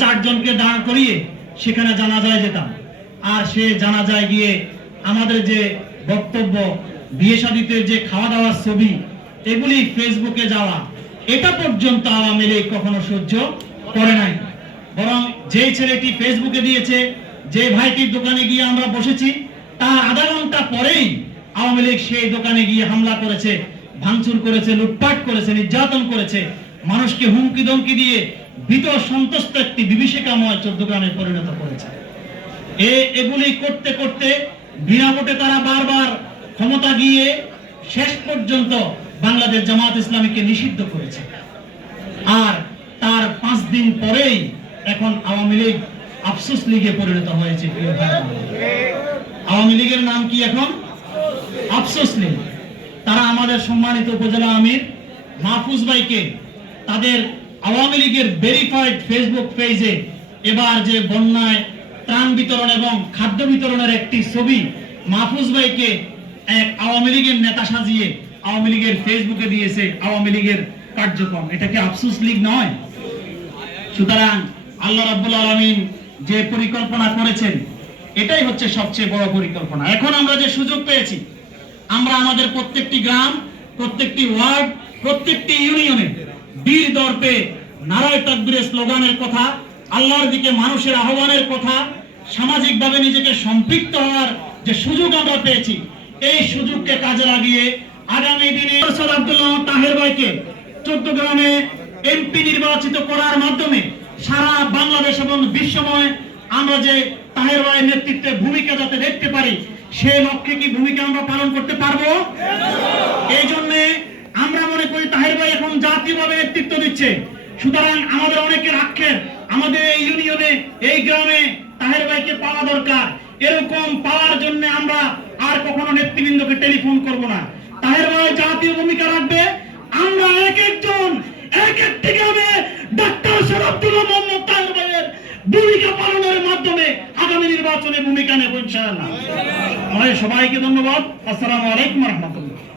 চারজনকে দাঁড় করিয়ে সেখানে জানাজায় যেতাম, আর সে জানাজায় গিয়ে আমাদের যে বক্তব্য, বিয়ে শাদীতে যে খাওয়া দাওয়ার ছবি, এগুলি ফেসবুকে যাওয়া, এটা পর্যন্ত আওয়ামী লীগ কখনো সহ্য করে নাই। বরং যে ছেলেটি ফেসবুকে দিয়েছে, যে ভাইটির দোকানে গিয়ে আমরা বসেছি, তার আধা ঘন্টা পরেই আওয়ামী লীগ সেই দোকানে গিয়ে হামলা করেছে, ভাঙচুর করেছে, লুটপাট করেছে, নির্যাতন করেছে, মানুষকে হুমকি ধমকি দিয়ে ভীত সন্ত্রস্ত একটি বিভীষিকাময় চৌদ্দগ্রামে পরিণত করেছে। এগুলি করতে করতে বিনা ভোটে তারা বারবার ক্ষমতা গিয়ে শেষ পর্যন্ত বাংলাদেশ জামাত ইসলামীকে নিষিদ্ধ করেছে। আর তার 5 দিন পরেই এখন আওয়ামী লীগ আফসোস লীগে পরিণত হয়েছে। আওয়ামী লীগের নাম কি এখন? আফসোস লীগ। তারা আমাদের সম্মানিত উপজেলা আমির মাহফুজ ভাইকে তাদের আওয়ামী লীগের ভেরিফাইড ফেসবুক পেজে এবার যে বন্যায় ত্রাণ বিতরণ এবং খাদ্য বিতরণের একটি ছবি মাহফুজ ভাইকে এক আওয়ামী লীগের নেতা সাজিয়ে আওয়ামী লীগের ফেসবুকে দিয়েছে আওয়ামী লীগের কার্যক্রম। এটা কি আফসোস লীগ নয়? সুতরাং আল্লাহ রাব্বুল আলামিন যে পরিকল্পনা করেছেন, এটাই হচ্ছে সবচেয়ে বড় পরিকল্পনা। এখন আমরা যে সুযোগ পেয়েছি, আমরা আমাদের প্রত্যেকটি গ্রাম, প্রত্যেকটি ওয়ার্ড, প্রত্যেকটি ইউনিয়নে বীর দর্পে নারায়ে তাকবীরের স্লোগানের কথা, আল্লাহর দিকে মানুষের আহ্বানের কথা, সামাজিকভাবে নিজেকে সম্পৃক্ত হওয়ার যে সুযোগ আমরা পেয়েছি, এই সুযোগকে কাজে লাগিয়ে আগামী দিনে আব্দুল্লাহ তাহের ভাইকে চৌদ্দগ্রামে এমপি নির্বাচিত করার মাধ্যমে সারা বাংলাদেশ এবং বিশ্বময় আমরা যে তাহের ভাইয়ের নেতৃত্বে ভূমিকা যাতে দেখতে পারি, সেই লক্ষ্যে কি ভূমিকা আমরা পালন করতে পারবো? এই জন্য আমরা মনে করি তাহের ভাই এখন জাতীয়ভাবে নেতৃত্ব দিচ্ছে। সুতরাং আমাদের অনেকের আক্ষেপ, আমাদের এই ইউনিয়নে, এই গ্রামে তাহের ভাইকে পাওয়া দরকার। এরকম পাওয়ার জন্য আমরা আর কখনো নেতৃবৃন্দকে টেলিফোন করব না। তাহের ভাই জাতীয় ভূমিকা রাখবে। আমরা এক একজন এক একটি গ্রামে ডাক্তার আব্দুল্লাহ মোহাম্মদ তাহের ভাইয়ের ভূমিকা পালনের মাধ্যমে আগামী নির্বাচনে ভূমিকা নেব ইনশাআল্লাহ। সবাইকে ধন্যবাদ। আসসালামু আলাইকুম ওয়া রাহমাতুল্লাহ।